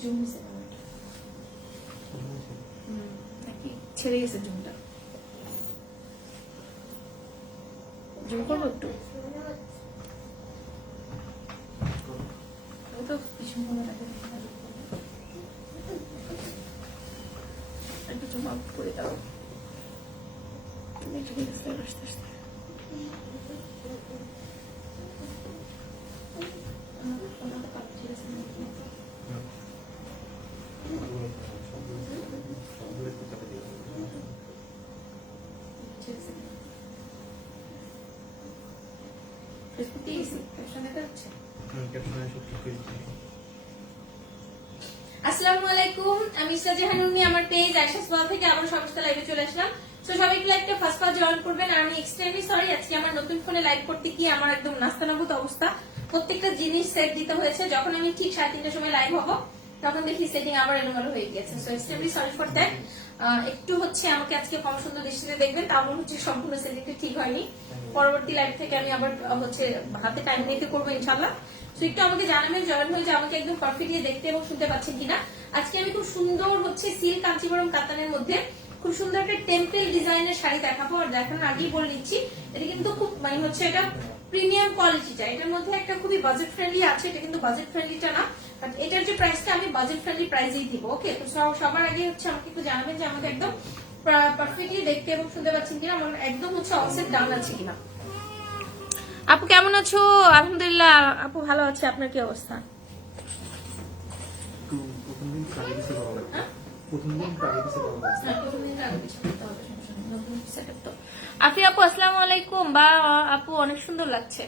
Zoom নাকি ছেড়ে গেছে জুমটা, জুম করবো একটু, তো পিছন একটু জুম আউট করে দাও। আস্তে আস্তে আসসালামু আলাইকুম, আমি ইসরাত জাহান উর্মি, আমার পেজ আয়শাস ওয়াল থেকে আবার সমস্ত লাইভে চলে আসলাম। তো সবাই একটু লাইভটা ফার্স্ট জয়েন করবেন। আর আমি এক্সট্রিমলি সরি, আজকে আমার নতুন ফোনে লাইভ করতে গিয়ে আমার একদম নাস্তানাবুদ অবস্থা, প্রত্যেকটা জিনিস সেট দিতে হয়েছে। যখন আমি ঠিক 3:30টার সময় লাইভ হবো তখন দেখি সেটিং আবার এলোমেলো হয়ে গিয়েছে। So extremely sorry for that. একটু হচ্ছে আমাকে আজকে কম সুন্দর দৃষ্টিতে দেখবেন, তাও মনে হচ্ছে সম্পূর্ণ সেটিংটা ঠিক হয়নি। পরবর্তী লাইভ থেকে আমি আবার হচ্ছে হাতে টাইম নিতে করবো ইনশাল্লাহ। তো একটু আমাকে জানাবেন জয়েন হয়ে যে আমাকে একদম পারফেক্টলি দেখতে এবং শুনতে পাচ্ছেন কিনা। আজকে আমি খুব সুন্দর হচ্ছে সিল্ক কাঞ্চিবরম কাতানের মধ্যে খুব সুন্দর একটা টেম্পল ডিজাইনের শাড়ি দেখাবো। আর দেখানোর আগেই বলে দিচ্ছি, এটা কিন্তু খুব মানে হচ্ছে এটা প্রিমিয়াম কোয়ালিটিটা, এটার মধ্যে একটা খুবই বাজেট ফ্রেন্ডলি আছে, এটা কিন্তু বাজেট ফ্রেন্ডলিটা না, বাট এটার যে প্রাইসটা আমি বাজেট ফ্রেন্ডলি প্রাইসেই দিব। ওকে, তো সবার আগে হচ্ছে আমাকে একটু জানাবেন যে আমাকে একদম পারফেক্টলি দেখতে এবং শুনতে পাচ্ছেন কিনা, আমার একদম হচ্ছে অলসেট ডাউন আছে কিনা। আপু কেমন আছো? আলহামদুলিল্লাহ আপু ভালো আছে, আপনার কি অবস্থা? আফি আপু আসসালামু আলাইকুম। বা আপু অনেক সুন্দর লাগছে,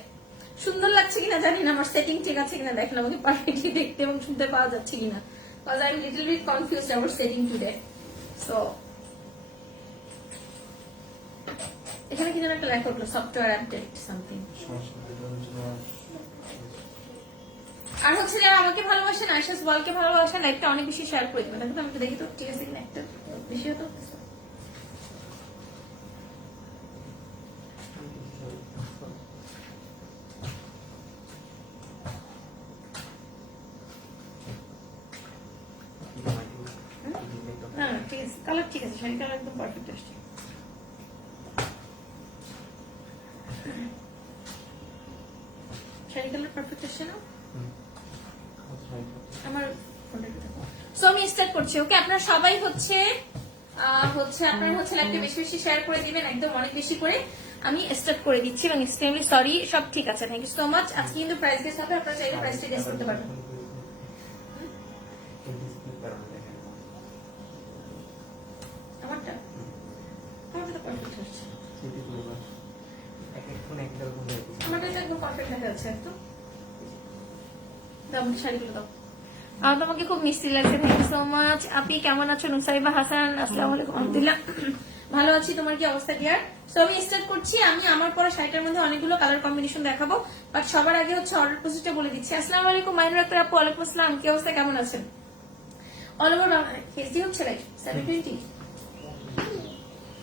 সুন্দর লাগছে কিনা জানি না, আমার সেটিং ঠিক আছে কিনা দেখেন, আমাকে পারফেক্টলি দেখতে এবং শুনতে পাওয়া যাচ্ছে কিনা, because I am little bit confused about setting today. So এখানে কি যেন একটা লেখা উঠলো, সফটওয়্যার আপডেট সামথিং। আর হচ্ছে যারা আমাকে ভালোবাসেন, আয়শাস ওয়ালকে ভালোবাসেন, লাইভটা অনেক বেশি শেয়ার করে দেবেন। দেখো আমি দেখি তো ঠিক আছে কিনা, একটা বেশি হতো। হ্যাঁ ঠিক আছে, কালার ঠিক আছে, শাড়ি কালার একদম পারফেক্ট আসছে। শাড়ি কালার পারফেক্ট আসছে না আমার ফোনটা? সো আমি স্টার্ট করছি। ওকে, আপনারা সবাই হচ্ছে আপনারা হচ্ছে লাইভটা বেশি বেশি শেয়ার করে দিবেন, একদম অনেক বেশি করে। আমি স্টার্ট করে দিচ্ছি এবং এক্সট্রিমলি সরি, সব ঠিক আছে, থ্যাংক ইউ সো মাচ। আজকে কিন্তু প্রাইস গেস হবে, আপনারা চাইলে প্রাইসটা গেস করতে পারবেন। আমারটা তো পারফেক্ট হচ্ছে, আমারটা তো একদম পারফেক্ট দেখা যাচ্ছে। একদম দাম শাড়িগুলো দাও, তোমাকে খুব মিষ্টি লাগছে, থ্যাংক ইউ সো মাচ। আপনি কেমন আছো? নুসাইবা হাসান আসসালামু আলাইকুম। আলহামদুলিল্লাহ ভালো আছি, তোমার কি অবস্থা ডিয়ার? সো আমি স্টার্ট করছি। আমি আমার পরা শাড়িটার মধ্যে অনেকগুলো কালার কম্বিনেশন দেখাবো, বাট সবার আগে হচ্ছে অর্ডার প্রসেসটা বলে দিচ্ছি। আসসালামু আলাইকুম মাইনুর আক্তার আপু, ওয়ালাইকুম আসসালাম, কি অবস্থা, কেমন আছেন? অল ওভার হেজি হচ্ছে লাইক 720।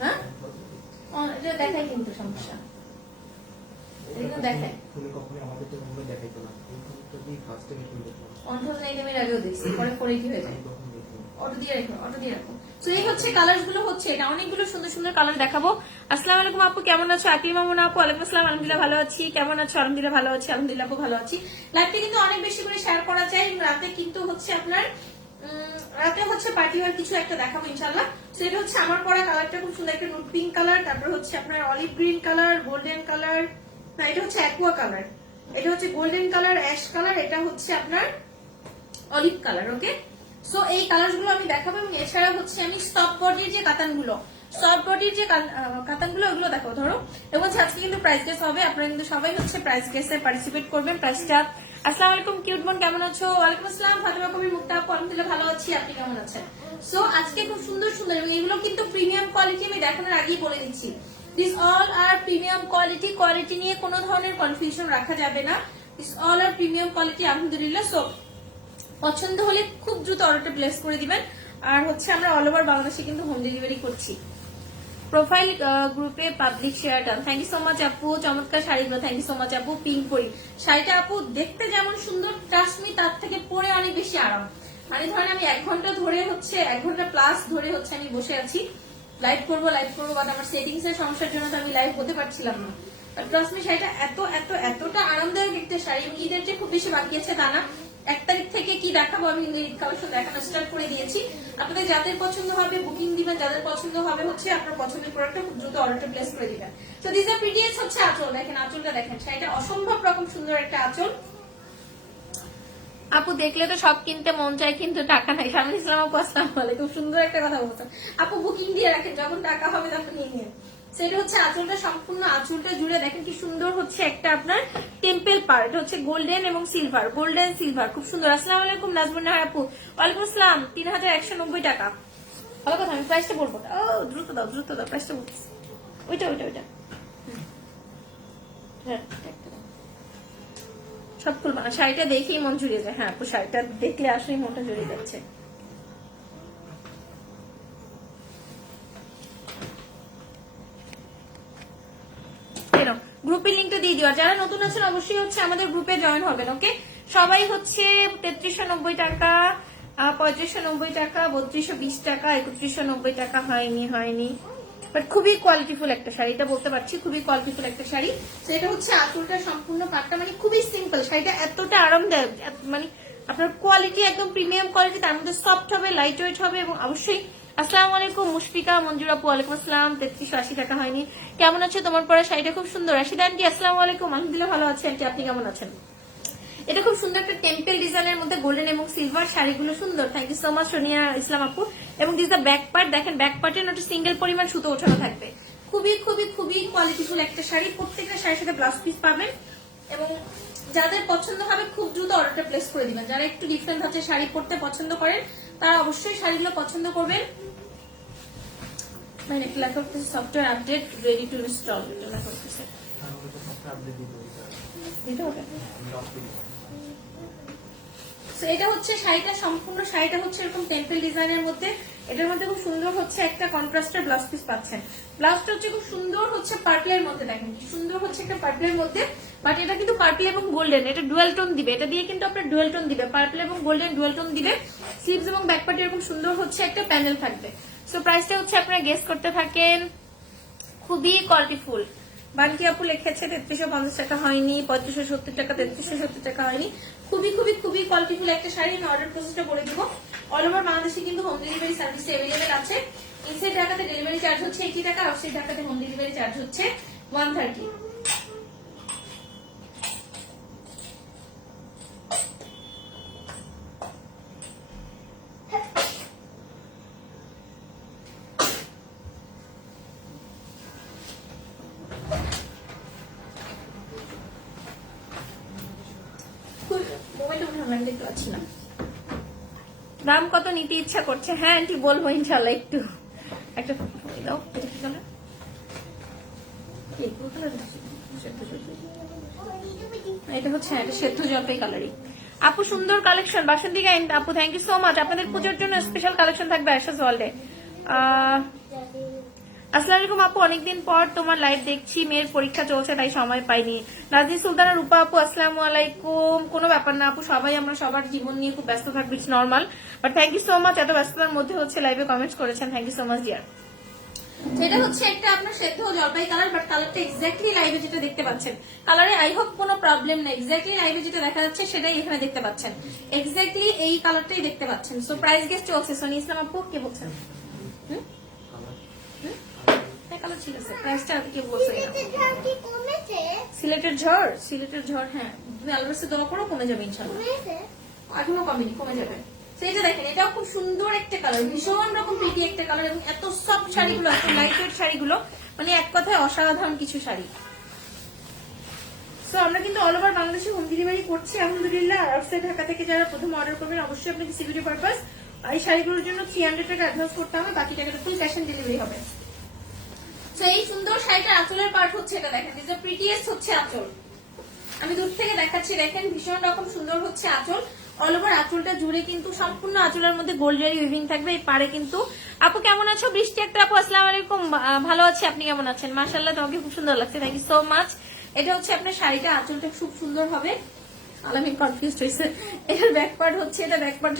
হ্যাঁ এটা দেখাই কিন্তু সমস্যা, এটা দেখাই আগেও দেখছি, পরে পরে কি হয়ে যায়। অটো দিয়ে রাখো। তো এই হচ্ছে কালার গুলো, হচ্ছে এটা অনেকগুলো সুন্দর সুন্দর কালার দেখাবো। আসসালামু আলাইকুম আপু, কেমন আছো? আকিম মামুন আপু, ওয়ালাইকুম আসসালাম, আলহামদুলিল্লাহ ভালো আছি, কেমন আছো? আলহামদুলিল্লাহ ভালো আছি, আলহামদুলিল্লাহ আপু ভালো আছি। লাইভটা কিন্তু অনেক বেশি করে শেয়ার করা চাই। রাতে কিন্তু হচ্ছে আপনার রাতে হচ্ছে পার্টি ওয়ার কিছু একটা দেখাবো ইনশাল্লাহ। সেটা হচ্ছে আমার পরা কালারটা খুব সুন্দর, একটা নুড পিঙ্ক কালার, তারপর হচ্ছে আপনার olive green colour, golden colour, না এটা হচ্ছে অ্যাকুয়া কালার, এটা হচ্ছে গোল্ডেন কালার, অ্যাশ কালার, এটা হচ্ছে আপনার অলিভ কালার। ওকে, সো এই কালার গুলো আমি দেখাবো। এবং এছাড়া হচ্ছে আমি সফট বডির যে কাতানগুলো ওগুলো দেখাবো ধরো। এবং আজকে কিন্তু প্রাইস গেস হবে, আপনারা কিন্তু সবাই হচ্ছে প্রাইস গেসে পার্টিসিপেট করবেন। প্রাইসটা আসসালামু আলাইকুম কিউট বোন, কেমন আছো? ওয়ালাইকুম আসসালাম ফাতেমা কবির মুক্তা আপু, আলহামদুলিল্লাহ ভালো আছি, আপনি কেমন আছেন? সো আজকে খুব সুন্দর সুন্দর, এবং এগুলো কিন্তু প্রিমিয়াম কোয়ালিটি, আমি দেখানোর আগেই বলে দিচ্ছি this all are premium quality. Quality নিয়ে কোনো ধরনের কনফিউশন রাখা যাবে না, this all are premium quality আলহামদুলিল্লাহ। সো পছন্দ হলে খুব দ্রুত অর্ডারটা প্লেস করে দিবেন। আর হচ্ছে আমরা অল ওভার বাংলাদেশে কিন্তু হোম ডেলিভারি করছি। প্রোফাইল গ্রুপে public share done, thank you so much আপু। চমৎকার শাড়িগুলো, থ্যাংক ইউ সো মাচ আপু। পিঙ্ক পরি শাড়িটা আপু দেখতে যেমন সুন্দর, ট্রাস্ট মি তার থেকে পরে অনেক বেশি আরাম। মানে ধরেন আমি 1 ঘন্টা ধরে হচ্ছে 1 ঘন্টা প্লাস ধরে হচ্ছে আমি বসে আছি, লাইভ করবো বাট আমার সেটিংস এর সমস্যার জন্য তো আমি লাইভ হতে পারছিলাম না। ট্রাস্ট মি, শাড়িটা এতটা আরামদায়ক একটা শাড়ি। ঈদের যে খুব বেশি বাকি আছে তা না, 1 তারিখ থেকে কি দেখাবো আমি ঈদ কালেকশন দেখানো স্টার্ট করে দিয়েছি। আপনাদের যাদের পছন্দ হবে বুকিং দিবেন, যাদের পছন্দ হবে হচ্ছে আপনার পছন্দের প্রোডাক্টটা খুব দ্রুত অর্ডারটা প্লেস করে দিবেন। তো দিস আর প্রিটিয়েস্ট হচ্ছে আঁচল, দেখেন আঁচলটা দেখেন, শাড়িটা অসম্ভব রকম সুন্দর একটা আঁচল। আপু দেখলে তো সব কিনতে মন চায় কিন্তু টাকা নাই। শামিল ইসলাম আপু আসসালামু আলাইকুম, সুন্দর একটা কথা বলছেন আপু, বুকিং দিয়ে রাখেন, যখন টাকা হবে তখন নিয়ে নিন। সেটা হচ্ছে আঁচলটা, সম্পূর্ণ আঁচলটা জুড়ে দেখেন কি সুন্দর হচ্ছে একটা আপনার টেম্পল পার্ট হচ্ছে গোল্ডেন এবং সিলভার, গোল্ডেন সিলভার, খুব সুন্দর। আসসালামু আলাইকুম নাজমুন আপু, ওয়ালাইকুম আসসালাম। 3190 টাকা। ভালো কথা, আমি প্রাইসটা বলবো। ও দ্রুত দাও প্রাইসটা বলতেছি। ওইটা হ্যাঁ, সব খুলবা না, শাড়িটা দেখেই মন জুড়িয়ে যায়। হ্যাঁ আপু, শাড়িটা দেখলে আসলেই মনটা জুড়িয়ে যাচ্ছে। গ্রুপের লিঙ্কটা দিয়ে দিও, আর যারা নতুন আছেন অবশ্যই হচ্ছে আমাদের গ্রুপে জয়েন হবেন। ওকে, সবাই হচ্ছে 3390 টাকা, 3590 টাকা, 3220 টাকা, 3190 টাকা। হয়নি বাট খুবই কোয়ালিটিফুল একটা শাড়ি, এটা বলতে পারছি, খুবই কোয়ালিটিফুল একটা শাড়ি। সেটা হচ্ছে আঁচলটা সম্পূর্ণ পাটটা, মানে খুবই সিম্পল। শাড়িটা এতটা আরামদায়ক, মানে আপনার কোয়ালিটি একদম প্রিমিয়াম কোয়ালিটি, তার মধ্যে সফট হবে, লাইট ওয়েট হবে, এবং অবশ্যই আসসালামু আলাইকুম মুশফিকা মঞ্জুর আপু, ওয়ালাইকুম আসসালাম। 3380 টাকা। হয়নি, কেমন আছে তোমার পরা শাড়িটা? খুব সুন্দর। রাশিদা আন্টি আসসালামু আলাইকুম, আলহামদুলিল্লাহ ভালো আছে আন্টি, আপনি কেমন আছেন? এটা খুব সুন্দর একটা টেম্পল ডিজাইনের মধ্যে গোল্ডেন এবং সিলভার, শাড়িগুলো সুন্দর। Thank you so much Sonia Islam আপু। এবং দিস দ্য ব্যাক পার্ট, দেখেন ব্যাক পার্টে একটা সিঙ্গেল পরিমাণ সুতো ওঠানো থাকবে। খুবই কোয়ালিটিফুল একটা শাড়ি। প্রত্যেকটা শাড়ির সাথে ব্লাউজ পিস পাবেন, এবং যাদের পছন্দ হবে খুব দ্রুত অর্ডারটা প্লেস করে দিবেন। যারা একটু ডিফারেন্ট হচ্ছে শাড়ি পরতে পছন্দ করেন তারা অবশ্যই শাড়িগুলো পছন্দ করবেন। মানে লেখা করতেছে software update ready to install, এটা লেখা করতেছে। এটা হচ্ছে শাড়িটা, সম্পূর্ণ শাড়িটা হচ্ছে এরকম টেম্পল ডিজাইনের মধ্যে। এটার মধ্যে খুব সুন্দর হচ্ছে একটা কন্ট্রাস্টের ব্লাউজ পিস পাচ্ছেন। ব্লাউজটা হচ্ছে খুব সুন্দর হচ্ছে পার্পলের মধ্যে, দেখেন কি সুন্দর হচ্ছে একটা পার্পলের মধ্যে। বাট এটা কিন্তু পার্পল এবং গোল্ডেন, এটা ডুয়াল টোন দিবে, এটা দিয়ে কিন্তু আপনার ডুয়াল টোন দিবে, পার্পল এবং গোল্ডেন ডুয়াল টোন দিবে। স্লিভস এবং ব্যাক পার্টে এরকম সুন্দর হচ্ছে একটা প্যানেল থাকবে। সো প্রাইসটা হচ্ছে আপনারা গেস করতে থাকেন। খুবই কোয়ালিটিফুল। বান্টি আপু লিখেছে 3350 টাকা। হয়নি, 3570 টাকা, 3370 টাকা। হয়নি, খুবই কোয়ালিটিফুল একটা শাড়ি। আমি অর্ডার প্রসেসটা বলে দিব। অল ওভার বাংলাদেশে কিন্তু হোম ডেলিভারি সার্ভিস অ্যাভেলেবেল আছে। ইনসাইড ঢাকাতে ডেলিভারি চার্জ হচ্ছে 80 টাকা, আউটসাইড ঢাকাতে হোম ডেলিভারি চার্জ হচ্ছে 130। দাম কত নিতে ইচ্ছা করছে? হ্যাঁ আন্টি বলবো ইনশাল্লাহ। একটু একটা দাও, এটা কি কালার? এটা হচ্ছে এটা শ্বেত জলপাই কালারই। আপু সুন্দর কালেকশন, বাসন্তী গাইন আপু থ্যাংক ইউ সো মাচ। আপনাদের পুজোর জন্য স্পেশাল কালেকশন থাকবে আশাস ওয়ার্ল্ডে। আসসালামু আলাইকুম আপু, অনেকদিন পর তোমার লাইভ দেখছি, মেয়ের পরীক্ষা চলছে তাই সময় পাইনি। নাজনীন সুলতানা রূপা আপু আসসালামু আলাইকুম। কোনো ব্যাপার না আপু, সবাই আমরা সবার জীবন নিয়ে খুব ব্যস্ত থাকবো, it's normal. But thank you so much, এত ব্যস্ততার মধ্যে হচ্ছে লাইভে কমেন্টস করেছেন, thank you so much dear. যেটা হচ্ছে একটা আপনার সেদ্ধ জলপাই কালার, বাট কালারটা এক্স্যাক্টলি লাইভে যেটা দেখতে পাচ্ছেন কালারে আই হোপ কোনো প্রবলেম নেই। এক্স্যাক্টলি লাইভে যেটা দেখা যাচ্ছে সেটাই এখানে দেখতে পাচ্ছেন, এক্স্যাক্টলি এই কালারটাই দেখতে পাচ্ছেন। সো প্রাইস গেস চলছে। সোনি ইসলাম আপু কে বলছেন? কালার ঠিক আছে, প্রাইসটা কি বলছে? সিলেটের ঝড় হ্যাঁ, তুমি আলবাসে দোয়া করো, কমে যাবে ইনশাআল্লাহ। এখনো কমেনি, কমে যাবে। সেইটা দেখেন, এটাও খুব সুন্দর একটা কালার, ভীষণ রকম প্রিটি একটা কালার, এবং এত সফট শাড়িগুলো, এত লাইট ওয়েট শাড়িগুলো, মানে এক কথায় অসাধারণ কিছু শাড়ি। সো আমরা কিন্তু অল ওভার বাংলাদেশে হোম ডেলিভারি করছি আলহামদুলিল্লাহ। আর আউটসাইড ঢাকা থেকে যারা প্রথম অর্ডার করবেন অবশ্যই আপনাকে সিকিউরিটি পারপাস এই শাড়িগুলোর জন্য 300 টাকা অ্যাডভান্স করতে হবে, বাকি টাকাটা ফুল ক্যাশ অন ডেলিভারি হবে। তো এই সুন্দর শাড়িটা আঁচলের পার্ট হচ্ছে এটা, দেখেন দিস দ্য প্রিটিয়েস্ট হচ্ছে আঁচল। আমি দূর থেকে দেখাচ্ছি, দেখেন ভীষণ রকম সুন্দর হচ্ছে আঁচল। অল ওভার আঁচলটা জুড়ে কিন্তু সম্পূর্ণ আঁচলের মধ্যে গোল্ডেরি উইভিং থাকবে। এই পারে কিন্তু আপু কেমন আছো? বৃষ্টি একটা আপু আসসালামু আলাইকুম, ভালো আছি, আপনি কেমন আছেন? মাশাআল্লাহ, তোমাকে খুব সুন্দর লাগছে, থ্যাংক ইউ সো মাচ। এটা হচ্ছে আপনার শাড়িটা, আঁচলটা খুব সুন্দর হবে। আলামিন কনফিউজড হয়েছে। এটার ব্যাক পার্ট হচ্ছে, এটা ব্যাক পার্ট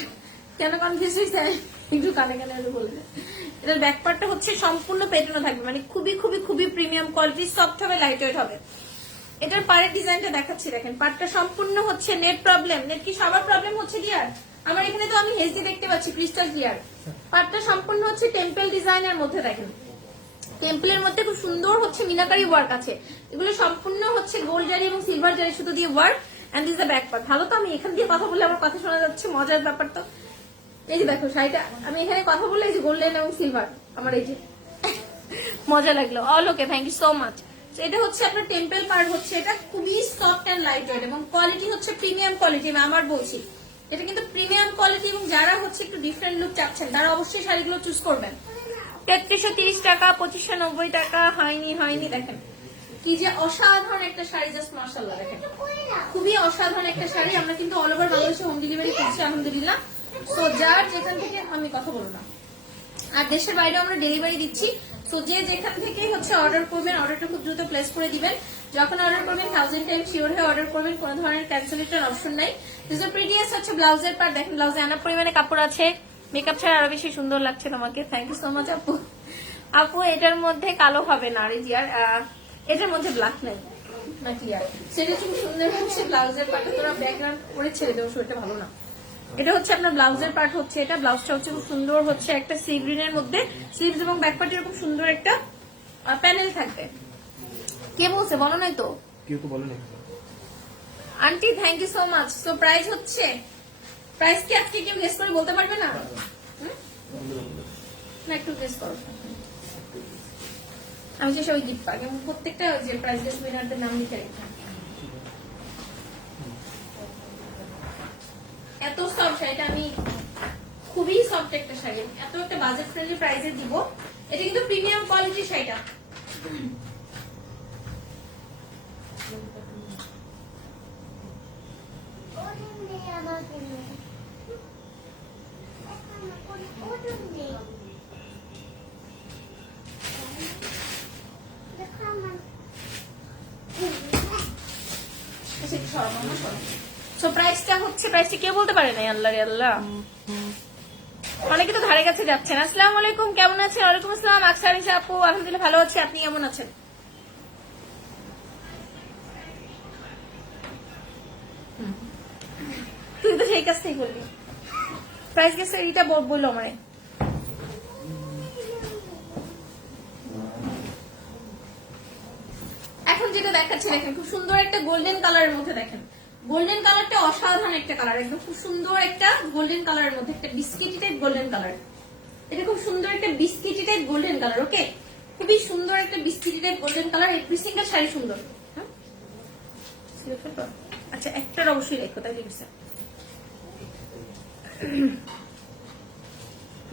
কেন কনফিউজ হয়েছে একটু কানে কানে বলে দেয়। এটার ব্যাক পার্টটা হচ্ছে সম্পূর্ণ পেটানো থাকবে, মানে খুবই খুবই খুবই প্রিমিয়াম কোয়ালিটি, সফট হবে, লাইট ওয়েট হবে। এটার পাড়ের ডিজাইনটা দেখাচ্ছি, দেখেন পাড়টা সম্পূর্ণ হচ্ছে নেট প্রবলেম। নেট কি সবার প্রবলেম হচ্ছে ডিয়ার? আমার এখানে তো আমি হেজি দেখতে পাচ্ছি ক্রিস্টাল ক্লিয়ার। পাড়টা সম্পূর্ণ হচ্ছে টেম্পল ডিজাইনের মধ্যে, দেখেন টেম্পলের মধ্যে খুব সুন্দর হচ্ছে মিনাকারি ওয়ার্ক আছে। এগুলো সম্পূর্ণ হচ্ছে গোল্ড জারি এবং সিলভার জারি সুতো দিয়ে work. And this the back part. ভালো তো, আমি এখান দিয়ে কথা বলে আমার কথা শোনা যাচ্ছে, মজার ব্যাপার তো। এই যে দেখো শাড়িটা, আমি এখানে কথা বলে এই যে গোল্ডেন এবং সিলভার, আমার এই যে মজা লাগলো। All okay, thank you so much. এটা হচ্ছে আপনার টেম্পল পার্ট হচ্ছে, এটা খুবই সফট এন্ড লাইট ওয়েট এবং কোয়ালিটি হচ্ছে প্রিমিয়াম কোয়ালিটি। আমি আমার বলছি এটা কিন্তু প্রিমিয়াম কোয়ালিটি, এবং যারা হচ্ছে একটু ডিফারেন্ট লুক চাচ্ছেন তারা অবশ্যই শাড়িগুলো চুজ করবেন। 3330 টাকা, 2590 টাকা। হয়নি দেখেন কি যে অসাধারণ একটা শাড়ি, জাস্ট মাশাআল্লাহ দেখেন খুবই অসাধারণ একটা শাড়ি। আমরা কিন্তু অল ওভার বাংলাদেশে হোম ডেলিভারি করছি আলহামদুলিল্লাহ। সো যার যেখান থেকে, আমি কথা বলবো না, আর দেশের বাইরেও আমরা ডেলিভারি দিচ্ছি। সো যে যেখান থেকে হচ্ছে অর্ডার করবেন, অর্ডারটা খুব দ্রুত প্লেস করে দিবেন। যখন অর্ডার করবেন 1000 টাইম শিওর হয়ে অর্ডার করবেন, কোনো ধরনের ক্যান্সেলেশন অপশন নাই। দিস ইজ প্রিটিয়েস্ট হচ্ছে ব্লাউজের পার্ট, দেখেন ব্লাউজে আনা পরিমাণে কাপড় আছে। মেকআপ ছাড়া আরো বেশি সুন্দর লাগছে তোমাকে, থ্যাংক ইউ সো মাচ আপু। আপু এটার মধ্যে কালো হবে না রে জিয়ার, এটার মধ্যে ব্ল্যাক নেই না ক্লিয়ার, সেটা খুব সুন্দর হচ্ছে ব্লাউজের পার্টে। তোরা ব্যাকগ্রাউন্ড করে ছেড়ে দেবো, শরীরটা ভালো না। এটা হচ্ছে আপনার ব্লাউজের পার্ট হচ্ছে, এটা ব্লাউজটা হচ্ছে খুব সুন্দর হচ্ছে একটা সি গ্রিনের মধ্যে, স্লিভস এবং ব্যাক পার্টে এরকম সুন্দর একটা প্যানেল থাকবে। কে বলছে? বলো নাই তো, কেউ তো বলে নাই aunty, thank you so much. তো প্রাইস হচ্ছে, প্রাইস কি আজকে কেউ গেস করে বলতে পারবে না? না একটু গেস করো, আমি যে সবাই গিফট পাই এবং প্রত্যেকটা যে প্রাইস গেস উইনারদের নাম লিখে রেখে। এত সফট শাড়িটা, আমি খুবই সফট একটা শাড়ি, এত একটা বাজেট ফ্রেন্ডলি প্রাইসে দিব। এটা কিন্তু প্রিমিয়াম কোয়ালিটির শাড়িটা। প্রাইসটা হচ্ছে, প্রাইসটা কেউ বলতে পারে নাই, আল্লাহ রে আল্লাহ। অনেকে তো ধারে কাছে যাচ্ছেন। আসসালামু আলাইকুম, কেমন আছেন? ওয়ালাইকুম আসসালাম আকসারিশা আপু, আলহামদুলিল্লাহ ভালো আছি, আপনি কেমন আছেন? তুই তো সেই কাজ থেকে বললি, প্রাইস গেছে এটা বললো আমায়। এখন যেটা দেখাচ্ছি দেখেন, খুব সুন্দর একটা গোল্ডেন কালারের মধ্যে, দেখেন গোল্ডেন কালারটা অসাধারণ একটা কালার, একদম খুব সুন্দর একটা গোল্ডেন কালারের মধ্যে, একটা বিস্কিটি টাইপ গোল্ডেন কালার। এটা খুব সুন্দর একটা বিস্কিটি টাইপ গোল্ডেন কালার। ওকে, খুবই সুন্দর একটা বিস্কিটি type golden colour. Every single sari সুন্দর। আচ্ছা একটার অবশ্যই রেখো, তাই লিখছে।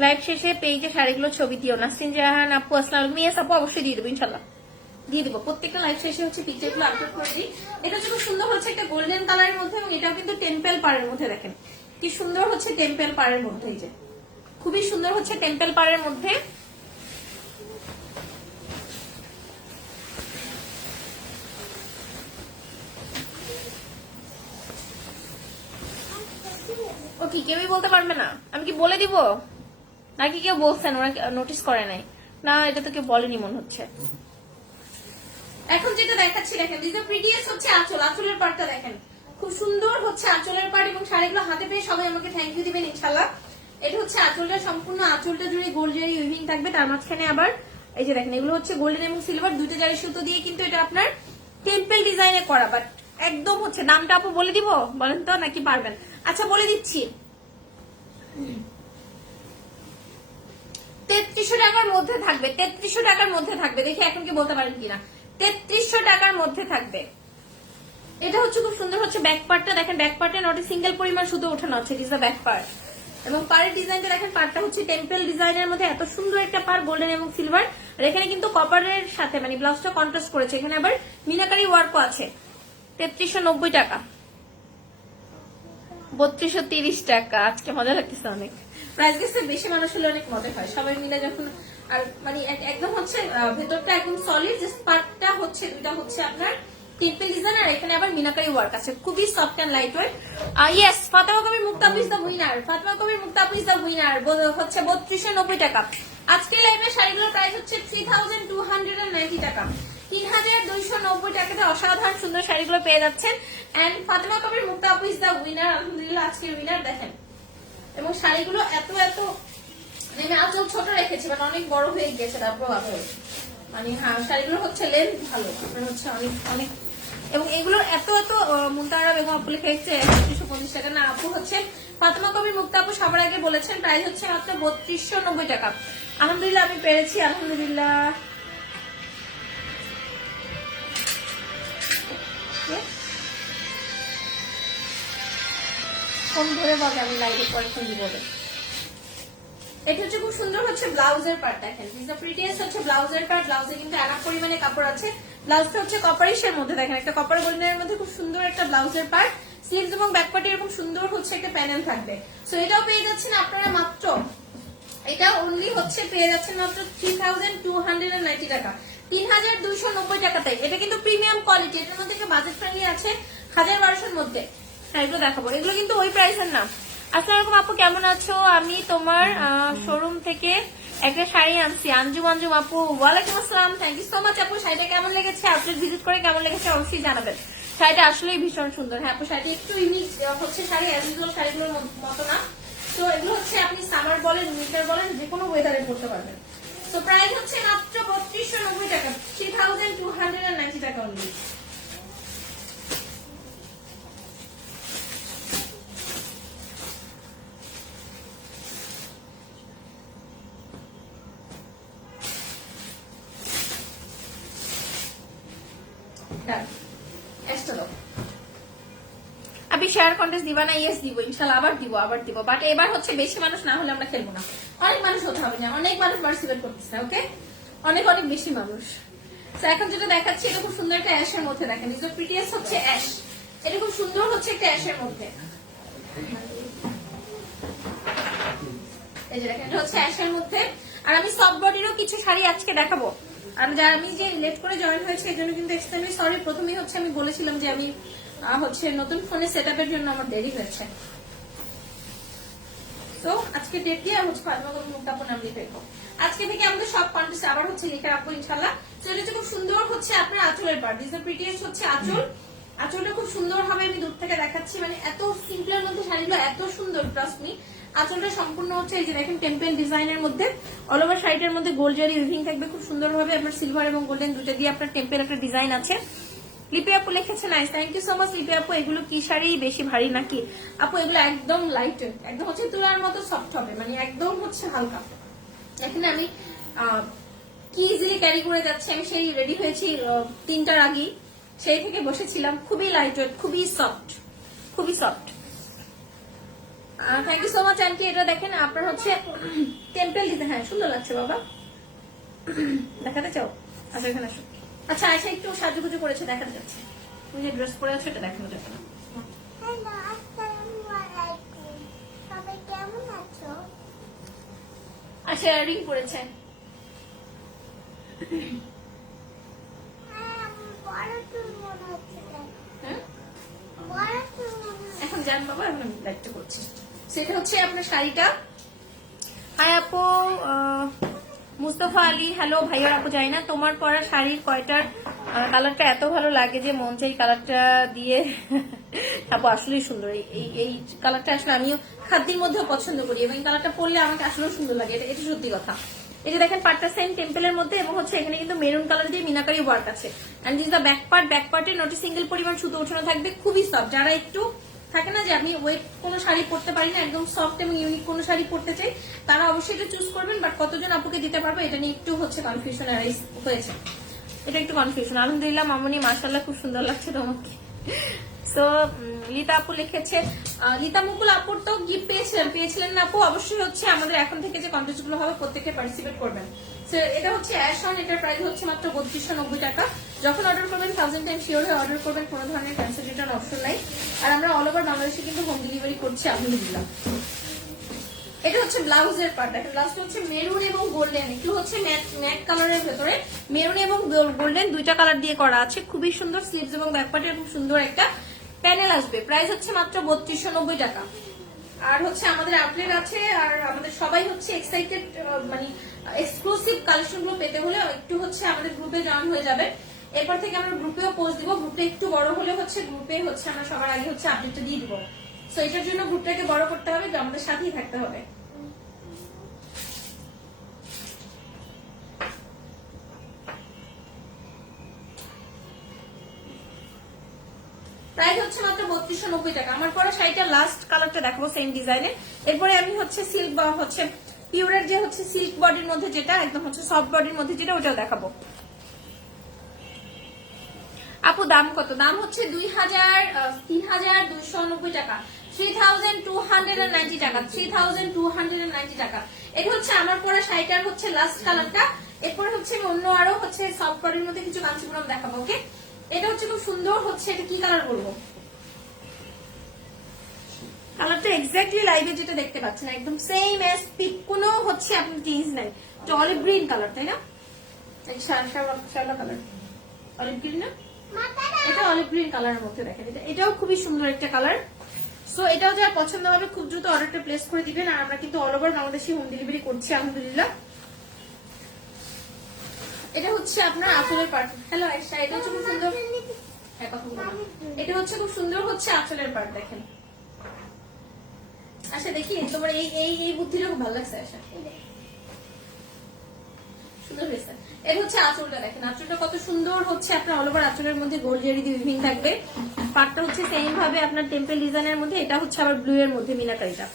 লাইভ শেষে পেজে শাড়িগুলো ছবি দিও। নাসরিন জাহান আপু আসসালামু আলাইকুম। ইয়েস আপু, অবশ্যই দিয়ে দেবো, ইনশাল্লাহ দিয়ে দেবো। প্রত্যেকটা লাইভ শেষে হচ্ছে পিকচারগুলো আপলোড করে দিই। এটা হচ্ছে খুব সুন্দর হচ্ছে একটা গোল্ডেন কালারের মধ্যে, এবং এটাও কিন্তু টেম্পল পাড়ের মধ্যে, দেখেন কি সুন্দর হচ্ছে টেম্পল পাড়ের মধ্যে, এই যে খুবই সুন্দর হচ্ছে টেম্পল পাড়ের মধ্যে। ও কি কেউই বলতে পারবে না? আমি কি বলে দিব নাকি কেউ বলছেন ওরা নোটিস করে নাই? না এটা তো কেউ বলেনি মনে হচ্ছে। এখন যেটা দেখাচ্ছি দেখেন, দিস দ্য প্রিটিয়েস্ট হচ্ছে আঁচল, আঁচলের পার্টটা দেখেন খুব সুন্দর হচ্ছে আঁচলের পার্ট, এবং শাড়িগুলো হাতে পেয়ে সবাই আমাকে থ্যাংক ইউ দিবেন ইনশাল্লাহ। এটা হচ্ছে আঁচলটা, সম্পূর্ণ আঁচলটা জুড়ে গোল্ড জারি উইভিং থাকবে, তার মাঝখানে আবার এই যে দেখেন এগুলো হচ্ছে গোল্ডেন এবং সিলভার দুটো জারি সুতো দিয়ে কিন্তু এটা আপনার টেম্পল ডিজাইনে করা। বাট একদম হচ্ছে, দামটা আপু বলে দিব বলেন তো নাকি পারবেন? আচ্ছা বলে দিচ্ছি, 3300 টাকার মধ্যে থাকবে, 3300 টাকার মধ্যে থাকবে। দেখি এখন কি বলতে পারেন কিনা। 3300 টাকার মধ্যে থাকবে। এটা হচ্ছে খুব সুন্দর হচ্ছে ব্যাক পার্টটা, দেখেন ব্যাক পার্টে নট সিঙ্গেল পরিমাণ শুধু ওঠানো আছে, it is the back part. এবং পাড়ের ডিজাইনটা দেখেন, পাড়টা হচ্ছে টেম্পল ডিজাইনের মধ্যে, এত সুন্দর একটা পাড় গোল্ডেন এবং সিলভার। আর এখানে কিন্তু কপারের সাথে মানে ব্লাউজটা কন্ট্রাস্ট করেছে, এখানে আবার মিনাকারি ওয়ার্কও আছে। 3390 টাকা, 3230 টাকা। আজকে মজা লাগতেছে অনেক, প্রাইস গেছে বেশি মানুষ হলে অনেক মজা হয় সবাই মিলে যখন। আর মানে একদম হচ্ছে ভেতরটা একদম সলিড, জাস্ট পার্টটা হচ্ছে দুইটা হচ্ছে আপনার টেম্পল ডিজাইন, আর এখানে আবার মিনাকারি ওয়ার্ক আছে, খুবই soft and light weight. Yes, Fatema Kabir মুক্তাপু is the winner, Fatema Kabir মুক্তাপু ইজ দ্য উইনার, হচ্ছে 3290 টাকা। আজকে লাইভের শাড়িগুলোর প্রাইস হচ্ছে 3290 টাকা, 3290 টাকাতে অসাধারণ সুন্দর শাড়িগুলো পেয়ে যাচ্ছেন। এন্ড ফাতেমা কবির মুক্তাপু ইজ দ্য উইনার, আলহামদুলিল্লাহ আজকের উইনার দেখেন। এবং শাড়িগুলো এত আমি আঁচল ছোট রেখেছি, মানে অনেক বড় হয়ে গেছে, তারপর মানে হ্যাঁ শাড়িগুলো হচ্ছে লেন্থ ভালো, আপনার হচ্ছে অনেক অনেক। এবং এগুলোর এত মুনতারা বেগম আপু লিখে এসেছে 3250 টাকা না আপু, হচ্ছে ফাতেমা কবির মুক্তা আপু সবার আগে বলেছেন প্রাইস হচ্ছে মাত্র 3290 টাকা। আলহামদুলিল্লাহ আমি পেরেছি, আলহামদুলিল্লাহ। ফোন ধরে বলে আমি লাইভে পরে ফোন দিব। এটা হচ্ছে খুব সুন্দর হচ্ছে ব্লাউজের পার্ট, দেখেন প্রিটিয়েস্ট হচ্ছে ব্লাউজের পার্ট। ব্লাউজে কিন্তু এনাফ পরিমাণে কাপড় আছে। ব্লাউজটা হচ্ছে কপারিশের মধ্যে, দেখেন একটা কপার গোল্ডেনের মধ্যে খুব সুন্দর একটা ব্লাউজের পার্ট। স্লিভস এবং ব্যাক পার্টে এরকম সুন্দর হচ্ছে একটা প্যানেল থাকবে। সো এটাও পেয়ে যাচ্ছেন আপনারা মাত্র, এটা অনলি হচ্ছে পেয়ে যাচ্ছেন মাত্র 3290 টাকা, 3290 টাকাতে। এটা কিন্তু প্রিমিয়াম কোয়ালিটি, এটার মধ্যে একটা বাজেট ফ্রেন্ডলি আছে 1200-এর মধ্যে। হ্যাঁ এগুলো দেখাবো, এগুলো কিন্তু ওই প্রাইসের না। আসসালামু আলাইকুম আপু, কেমন আছো? আমি তোমার শোরুম থেকে একটা শাড়ি আনছি, আঞ্জুম আপু। ওয়ালাইকুম আসসালাম, থ্যাংক ইউ সো মাচ আপু। শাড়িটা কেমন লেগেছে, আপনি ভিজিট করে কেমন লেগেছে অবশ্যই জানাবেন। শাড়িটা আসলেই ভীষণ সুন্দর। হ্যাঁ আপু শাড়িটা একটু ইউনিক হচ্ছে, শাড়ি অ্যাজ ইউজুয়াল শাড়িগুলোর মতো না। তো এগুলো হচ্ছে আপনি সামার বলেন উইন্টার বলেন যে কোনো ওয়েদারে পড়তে পারবেন। তো প্রাইস হচ্ছে মাত্র 3290 টাকা, 3290 টাকা অনলি। আপনি শেয়ার কন্টেস্ট দিবা না? ইয়েস দিব, ইনশাল্লাহ আবার দিব। বাট এবার হচ্ছে বেশি মানুষ না হলে আমরা খেলবো না, অনেক মানুষ হতে হবে না, অনেক মানুষ পার্টিসিপেট করতেছে। ওকে, অনেক বেশি মানুষ। এখন যেটা দেখাচ্ছি এটা খুব সুন্দর একটা অ্যাশের মধ্যে, দেখেন ইজ প্রিটিয়েস্ট হচ্ছে অ্যাশ। এটা খুব সুন্দর হচ্ছে একটা অ্যাশের মধ্যে, এই যে দেখেন এটা হচ্ছে অ্যাশের মধ্যে। আর আমি সফট বডিরও কিছু শাড়ি আজকে দেখাবো। আমি যে লেট করে জয়েন হয়েছে এই জন্য কিন্তু এক্সট্রিমলি সরি। প্রথমেই হচ্ছে আমি বলেছিলাম যে আমি হচ্ছে নতুন ফোনে সেটআপের জন্য আমার দেরি হয়েছে। তো আজকে ডেট দিয়ে হচ্ছে ফাতেমা কবির মুক্তাপু নাম লিখে রাখবো। আজকে থেকে আমাদের সব কন্টেস্ট আবার হচ্ছে লিখে রাখবো ইনশাল্লাহ। তো এটা হচ্ছে খুব সুন্দর হচ্ছে আপনার আঁচলের পার্ট, দিস প্রিটিয়েস্ট হচ্ছে আঁচল। আঁচলটা খুব সুন্দর হবে, আমি দূর থেকে দেখাচ্ছি, মানে এত সিম্পলের মধ্যে শাড়িগুলো এত সুন্দর, ট্রাস্ট মি। আঁচলটা সম্পূর্ণ হচ্ছে এই যে দেখেন টেম্পল ডিজাইনের মধ্যে, অল ওভার শাড়িটার মধ্যে গোল্ড জারি উইভিং থাকবে খুব সুন্দর ভাবে। আপনার সিলভার এবং গোল্ডেন দুটো দিয়ে আপনার টেম্পল একটা ডিজাইন আছে। লিপি আপু লিখেছে nice, thank you so much Lipi আপু। এগুলো কি শাড়ি, বেশি ভারী নাকি আপু? এগুলো একদম লাইট ওয়েট, একদম হচ্ছে তুলার মতো সফট হবে, মানে একদম হচ্ছে হালকা। এখানে আমি কি ইজিলি ক্যারি করে যাচ্ছি, আমি সেই রেডি হয়েছি 3টার আগেই, সেই থেকে বসেছিলাম। খুবই লাইট ওয়েট, খুবই soft. Thank you so much aunty. এটা দেখেন আপনার হচ্ছে টেম্পল ডিজাইন, হ্যাঁ সুন্দর লাগছে বাবা। দেখাতে চাও? আচ্ছা এখানে আসো। আচ্ছা আয়সা একটু সাজুগুজু করেছে, দেখাতে যাচ্ছে। তুমি যে ড্রেস পরে আছো এটা দেখানো যাবে না। আচ্ছা রিং পরেছে। এখন জান বাবা, এখন আমি লাইটটা করছি। সেটা হচ্ছে আপনার শাড়িটা। হাই আপু মুস্তফা আলী, হ্যালো ভাইয়ার আপু। যাই না তোমার পরা শাড়ির কয়টার কালারটা এত ভালো লাগে যে মন চাই কালারটা দিয়ে। আপু আসলেই সুন্দর, এই কালারটা আসলে আমিও খাদ্যের মধ্যেও পছন্দ করি, এবং এই কালারটা পরলে আমাকে আসলেও সুন্দর লাগে, এটা সত্যি কথা। এই যে দেখেন পার্টটা সেম টেম্পলের মধ্যে, এবং হচ্ছে এখানে কিন্তু মেরুন কালার দিয়ে মিনাকারি ওয়ার্ক আছে। এন্ড দিস দা ব্যাক পার্টে নটি সিঙ্গেল পরিমাণ সুতো ওঠানো থাকবে, খুবই সফট। যারা একটু থাকে না যে আমি ওয়েট কোনো শাড়ি পরতে পারি না, একদম সফট এবং ইউনিক কোনো শাড়ি পরতে চাই, তারা অবশ্যই এটা চুজ করবেন। বাট কতজন আপুকে দিতে পারবো এটা নিয়ে একটু হচ্ছে কনফিউশন হয়েছে, এটা একটু কনফিউশন। আলহামদুলিল্লাহ মামনি, মাশাআল্লাহ খুব সুন্দর লাগছে তোমাকে। সো লিতা আপু লিখেছে, লিতা মুকুল আপুর তো গিফট পেয়েছিলেন না আপু? অবশ্যই হচ্ছে আমাদের এখন থেকে যে কন্টেস্ট গুলো হবে প্রত্যেকে পার্টিসিপেট করবেন। এটা হচ্ছে অ্যাশ অন, এটার প্রাইস হচ্ছে মাত্র 3290 টাকা। যখন অর্ডার করবেন 1000 টাইম শিওর হয়ে অর্ডার করবেন, কোনো ধরনের ক্যান্সেল রিটার্ন অপশন নাই। আর আমরা অল ওভার বাংলাদেশে কিন্তু হোম ডেলিভারি করছি আলহামদুলিল্লাহ। এটা হচ্ছে ব্লাউজের পার্ট। দেখেন ব্লাউজটা হচ্ছে মেরুন এবং গোল্ডেন, একটু হচ্ছে ম্যাট কালারের ভেতরে মেরুন এবং গোল্ডেন দুইটা কালার দিয়ে করা আছে। খুবই সুন্দর স্লিভস এবং ব্যাকপার্টে এবং সুন্দর একটা প্যানেল আসবে। প্রাইস হচ্ছে মাত্র 3290 টাকা। আর হচ্ছে আমাদের আপডেট আছে, আর আমাদের সবাই হচ্ছে এক্সাইটেড, মানে এক্সক্লুসিভ কালেকশন গুলো পেতে হলে একটু হচ্ছে আমাদের গ্রুপে জয়েন হয়ে যাবে। এরপর থেকে আমরা গ্রুপেও পোস্ট দিব। গ্রুপে একটু বড় হলে হচ্ছে গ্রুপে হচ্ছে আমরা সবার আগে হচ্ছে আপডেটটা দিয়ে দিব। সো এটার জন্য গ্রুপটাকে বড় করতে হবে, তো আমাদের সাথেই থাকতে হবে। প্রাইস হচ্ছে মাত্র 3290 টাকা। আমার পরা শাড়িটা লাস্ট কালারটা দেখাবো সেম ডিজাইনের। এরপরে আমি হচ্ছে সিল্ক বা হচ্ছে পিওরের যে হচ্ছে সিল্ক বডির মধ্যে যেটা একদম হচ্ছে সফট বডির মধ্যে যেটা ওটাও দেখাবো। আপু দাম কত? দাম হচ্ছে 3290 টাকা, 3290 টাকা, 3290 টাকা। এটা হচ্ছে আমার পরা শাড়িটার হচ্ছে লাস্ট কালারটা। এরপরে হচ্ছে আমি অন্য আরো হচ্ছে সফট বডির মধ্যে কিছু কাঞ্চিপুরম দেখাবো। ওকে, এটা হচ্ছে খুব সুন্দর হচ্ছে। এটা কি কালার বলবো? কালারটা এক্স্যাক্টলি লাইভে যেটা দেখতে পাচ্ছেন একদম সেম এস পিক, কোনো হচ্ছে আপনার চেঞ্জ নাই। এটা অলিভ গ্রিন কালার, তাই না? শ্যাওলা কালার, অলিভ গ্রিন না? এটা অলিভ গ্রিন কালারের মধ্যে দেখেন, এটাও খুবই সুন্দর একটা কালার। সো এটাও যারা পছন্দ হবে খুব দ্রুত অর্ডারটা প্লেস করে দিবেন। আর আমরা কিন্তু অল ওভার বাংলাদেশে হোম ডেলিভারি করছি আলহামদুলিল্লাহ। এটা হচ্ছে আপনার আঁচলের পার্ট। হ্যালো আয়েশা, এটা হচ্ছে খুব সুন্দর। হ্যাঁ, কথা বলবো না। এটা হচ্ছে খুব সুন্দর হচ্ছে আঁচলের পার্ট। দেখেন, আচ্ছা দেখি তোমার এই এই এই বুদ্ধিটা খুব ভালো লাগছে। আচ্ছা, সুন্দর হয়েছে। এটা হচ্ছে আঁচলটা। দেখেন আঁচলটা কত সুন্দর হচ্ছে আপনার অল ওভার আঁচলের মধ্যে গোল্ড জেরি দিয়ে উইভিং থাকবে। পার্টটা হচ্ছে সেম ভাবে আপনার টেম্পল ডিজাইনের মধ্যে। এটা হচ্ছে আবার ব্লু এর মধ্যে মিনাকারিটা।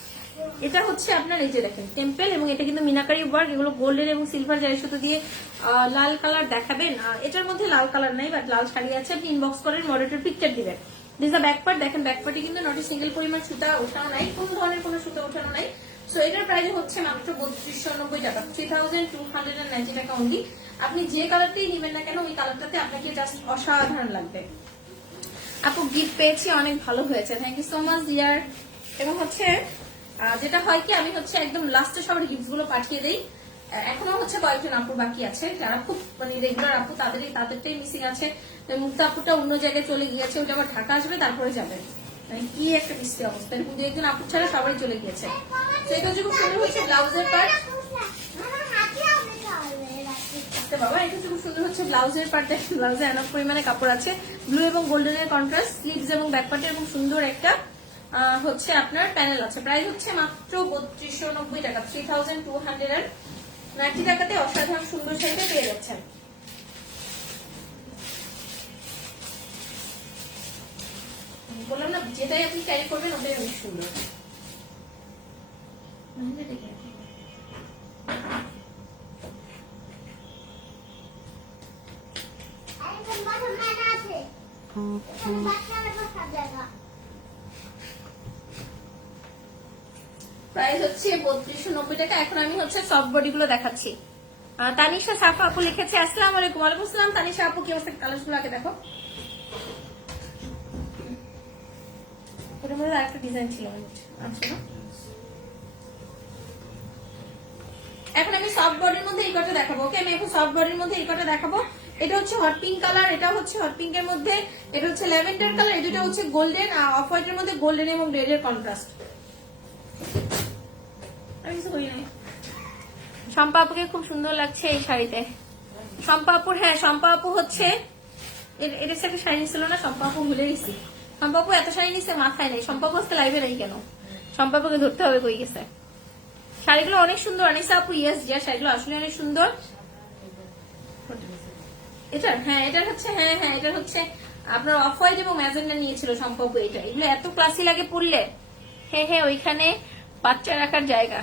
এটা হচ্ছে আপনার এই যে দেখেন টেম্পল, এবং এটা কিন্তু মিনাকারি ওয়ার্ক। এগুলো গোল্ডেন এবং সিলভার জারি সুতো দিয়ে লাল কালার দেখাবেন। এটার মধ্যে লাল কালার নাই, বাট লাল শাড়ি আছে। আপনি ইনবক্স করেন, মডেলের পিকচার দিবেন। This the back part. দেখেন ব্যাক পার্টে কিন্তু নট সিঙ্গেল পরিমাণ সুতা ওঠানো নাই, কোন ধরনের কোনো সুতা ওঠানো নাই। সো এটার প্রাইস হচ্ছে মাত্র 3290 টাকা, 3290 টাকা অনলি। আপনি যে কালারটাই নেবেন না কেন ওই কালারটাতে আপনাকে জাস্ট অসাধারণ লাগবে। আপু গিফট পেয়েছি, অনেক ভালো হয়েছে, thank you so much dear. এবং হচ্ছে যেটা হয় কি, আমি হচ্ছে একদম লাস্টে সবার গিফট গুলো পাঠিয়ে দেই। এখনো হচ্ছে কয়েকজন আপুর বাকি আছে যারা খুব মানে রেগুলার আপু, তাদেরটাই মিসিং আছে। মুক্তা আপুটা অন্য জায়গায় চলে গিয়েছে, ওটা আবার ঢাকা আসবে তারপরে যাবে। মানে কি একটা বৃষ্টি অবস্থা, এরকম দু একজন আপু ছাড়া সবাই চলে গিয়েছে। তো এটা হচ্ছে খুব সুন্দর হচ্ছে ব্লাউজের পার্ট। বাবা এটা খুব সুন্দর হচ্ছে ব্লাউজের পার্ট। দেখেন ব্লাউজে এনাফ পরিমাণে কাপড় আছে। ব্লু এবং গোল্ডেনের কন্ট্রাস্ট, স্লিভস এবং ব্যাক পার্টে এবং সুন্দর একটা হচ্ছে আপনার প্যানেল আছে। প্রাইস হচ্ছে মাত্র 3290 টাকা, 3290 টাকাতে অসাধারণ সুন্দর শাড়িটা পেয়ে যাচ্ছেন। বললাম না, যেটাই আপনি ক্যারি করবেন ওটাই অনেক সুন্দর। প্রাইস হচ্ছে 3290 টাকা। এখন আমি হচ্ছে সফট বডি গুলো দেখাচ্ছি। তানিশা সাফা আপু লিখেছে আসসালামু আলাইকুম। ওয়ালাইকুম আসসালাম। তানিশা আপু কি অবস্থা? কালার গুলো আগে দেখো। ওটার মধ্যে আরেকটা ডিজাইন ছিল, আচ্ছা না? এখন আমি সফট বডির মধ্যে এই কটা দেখাবো। ওকে, আমি এখন সফট বডির মধ্যে এই কটা দেখাবো। এটা হচ্ছে হট পিঙ্ক কালার, এটা হচ্ছে হট পিঙ্ক এর মধ্যে, এটা হচ্ছে ল্যাভেন্ডার কালার, এই দুটো হচ্ছে গোল্ডেন, আর অফ হোয়াইট এর মধ্যে গোল্ডেন এবং রেড এর কন্ট্রাস্ট। আমি কিছু করি নাই। শম্পা আপুকে খুব সুন্দর লাগছে এই শাড়িতে। শম্পা আপুর, হ্যাঁ শম্পা আপু হচ্ছে এর সাথে শাড়ি নিছিল না, শম্পা আপু ভুলে গেছি। শম্পা আপু এত শাড়ি নিচ্ছে মাথায় নেই। শম্পা আপু আজকে লাইভে নেই কেন? শম্পা আপুকে ধরতে হবে, কই গেছে? শাড়িগুলো অনেক সুন্দর। আনিসা আপু ইয়েস, যে শাড়িগুলো আসলে অনেক সুন্দর। এটার, হ্যাঁ এটার হচ্ছে, হ্যাঁ হ্যাঁ এটার হচ্ছে আপনার অফ হোয়াইট এবং ম্যাজেন্ডা নিয়েছিল শম্পা আপু। এটা এগুলো এত ক্লাসি লাগে পরলে। হ্যাঁ হ্যাঁ, ওইখানে বাচ্চা রাখার জায়গা,